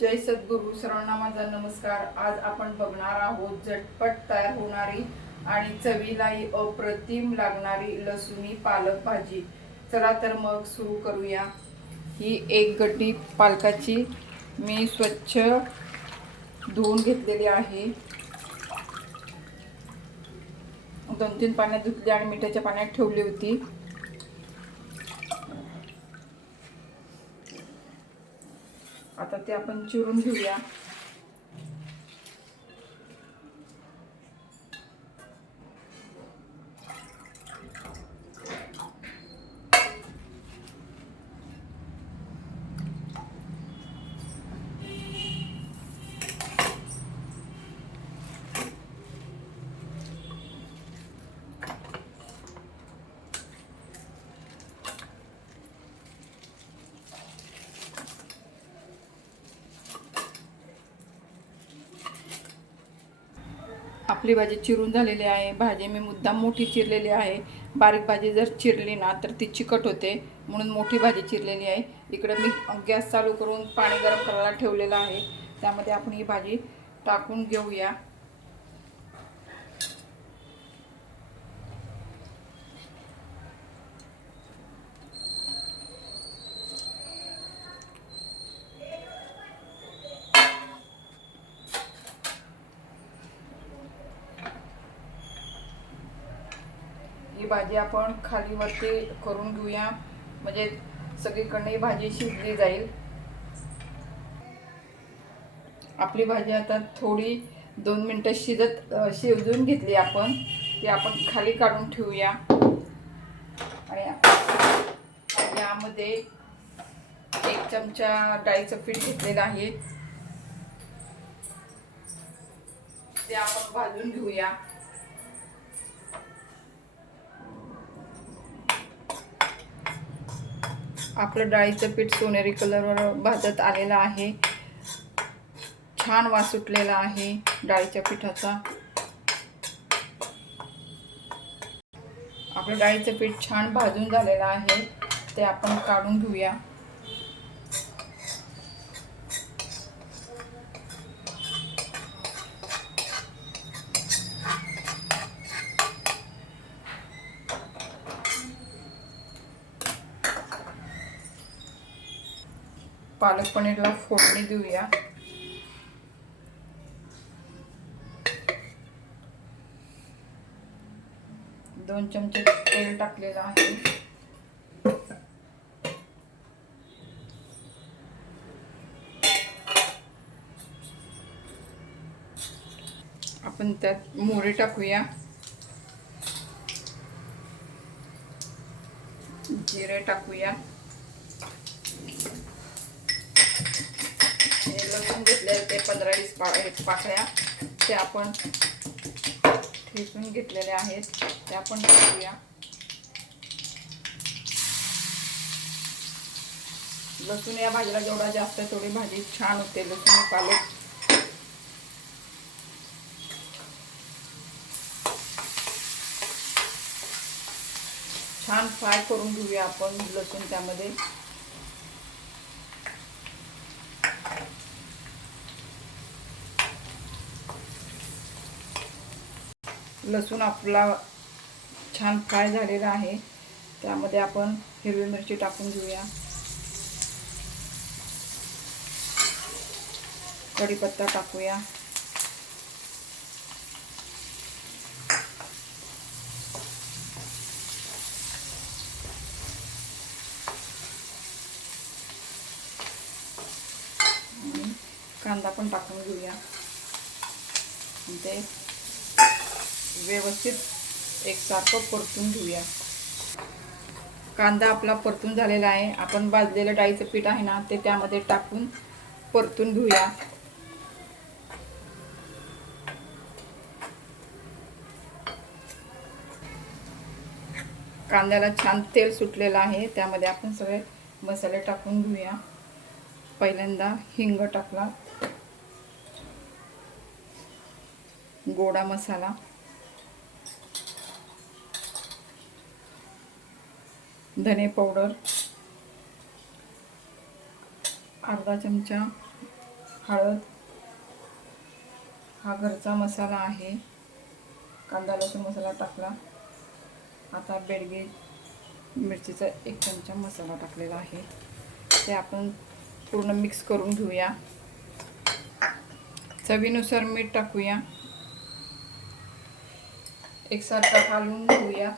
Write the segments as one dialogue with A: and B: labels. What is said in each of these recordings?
A: जय सद्गुरू सर्वांना माझा नमस्कार. आज आपण बघणार आहोत झटपट तयार होणारी आणि चवीलाही अप्रतिम लागणारी लसुणी पालक भाजी. चला तर मग सुरू करूया. ही एक गड्डी पालकाची मी स्वच्छ धुवून घेतलेली आहे. दोन तीन पाण्यात धुतली आणि मिठाच्या पाण्यात ठेवली होती. आता ते आपण चिरून घेऊया. आपली भाजी चिरून झालेली आहे. भाजी मी मुद्दाम मोठी चिरलेली आहे. बारीक भाजी जर चिरली ना तर ती चिकट होते. म्हणून मोठी भाजी चिरलेली आहे. इकडं मी गॅस चालू करून पाणी गरम करायला ठेवलेलं आहे. त्यामध्ये आपण ही भाजी टाकून घेऊया. भाजी आपण खालीवरती करून घेऊया. म्हणजे सगळीकडनं ही भाजी शिजली जाईल. आपली भाजी आता थोडी दोन मिनटं शिजत शिजून घेतली आपण. ती आपण खाली काढून ठेवूया. आणि यामध्ये एक चमचा डाळीचं पीठ घेतलेलं आहे. ते आपण भाजून घेऊया. आपलं डाळीचं पीठ सोनेरी कलरवर भाजत आलेलं आहे. छान वास सुटलेला आहे डाळीच्या पिठाचा. आपलं डाळीचं पीठ छान भाजून झालेलं आहे. ते आपण काढून घेऊया. पालक पनीरला फोडणी देऊया. दोन चमचे तेल टाकलेलं आहे. आपण त्यात मोहरी टाकूया. जिरे टाकूया हे लसूण घेतले ते पा पाकळ्या त्या आपण ठेचून घेतलेल्या आहेत. त्या आपण टाकूया. लसूण या भाजीला जेवढा जास्त थोडी भाजी छान होते. लसूण पालक. छान फ्राय करून घेऊया आपण लसूण त्यामध्ये. लसूण आपला छान फ्राय झालेला आहे. त्यामध्ये आपण हिरवी मिरची टाकून घेऊया. कढीपत्ता टाकूया. कांदा पण टाकून घेऊया. ते व्यवस्थित एकसारखं परतून घेऊया. कांदा आपला परतून झालेला आहे. आपण भाजलेलं डाळीचं पीठ आहे ना ते त्यामध्ये टाकून परतून घेऊया. कांद्याला छान तेल सुटलेलं आहे. त्यामध्ये आपण सगळे मसाले टाकून घेऊया. पहिल्यांदा हिंग टाकला. गोडा मसाला. धने पावडर अर्धा चमचा हळद. हा घरचा मसाला आहे. कांदा लसूण मसाला टाकला. आता बेडगे मिरचीचा एक चमचा मसाला टाकलेला आहे. ते आपण पूर्ण मिक्स करून घेऊया. चवीनुसार मीठ टाकूया. एकसारखा घालून घेऊया.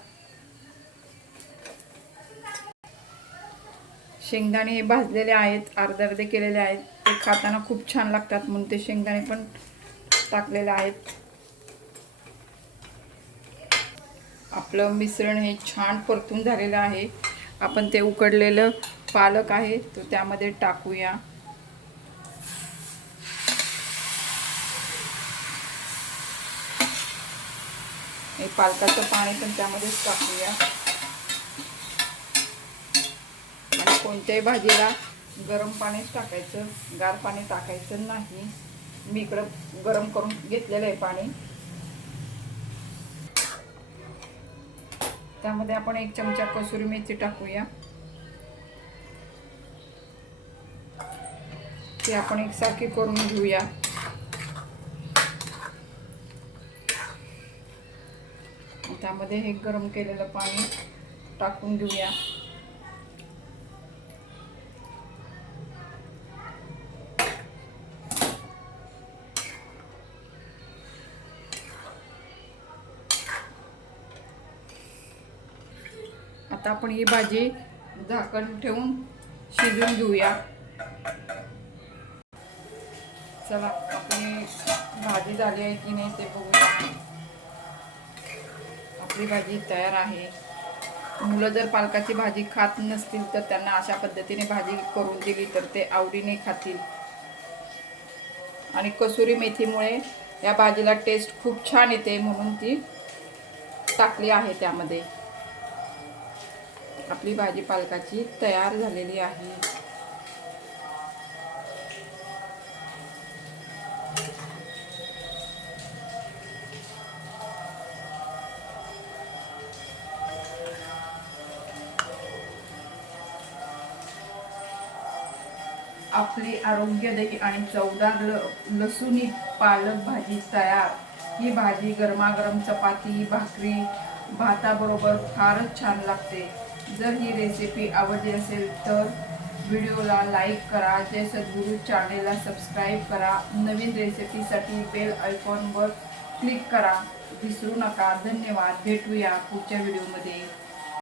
A: शेंगदाणे हे भाजलेले आहेत अर्धे अर्धे केलेले आहेत. ते खाताना खूप छान लागतात म्हणून ते शेंगदाणे पण टाकलेले आहेत. आपलं मिश्रण हे छान परतून झालेलं आहे. आपण ते उकडलेलं पालक आहे तो त्यामध्ये टाकूया. हे पालकाचं पाणी पण त्यामध्येच टाकूया आणि कोणत्याही भाजीला गरम पाणीच टाकायचं गार पाणी टाकायचं नाही. मी इकडं गरम करून घेतलेलं आहे पाणी. त्यामध्ये आपण एक चमचा कसुरी मेथी टाकूया. ती आपण एकसारखी करून घेऊया. त्यामध्ये हे गरम केलेलं पाणी टाकून घेऊया. आता आपण ही भाजी झाकण ठेवून शिजवून घेऊया. चला आपली भाजी झाली आहे की नाही ते बघूया. आपली भाजी तयार आहे. मुलं जर पालकाची भाजी खात नसतील तर त्यांना अशा पद्धतीने भाजी करून दिली तर ते आवडीने खातील. आणि कसुरी मेथीमुळे या भाजीला टेस्ट खूप छान येते म्हणून ती टाकली आहे त्यामध्ये. आपली भाजी पालकाची तयार झालेली आहे. आपली आरोग्यदायी आणि चवदार ल लसुणी पालक भाजी तयार. ही भाजी गरमागरम चपाती भाकरी भाताबरोबर फारच छान लागते. जर ही रेसिपी आवडली असेल तर व्हिडिओला लाईक करा. जय सद्गुरू चॅनेलला सबस्क्राईब करा. नवीन रेसिपीसाठी बेल आयकॉनवर क्लिक करा. विसरू नका. धन्यवाद. भेटूया पुढच्या व्हिडिओमध्ये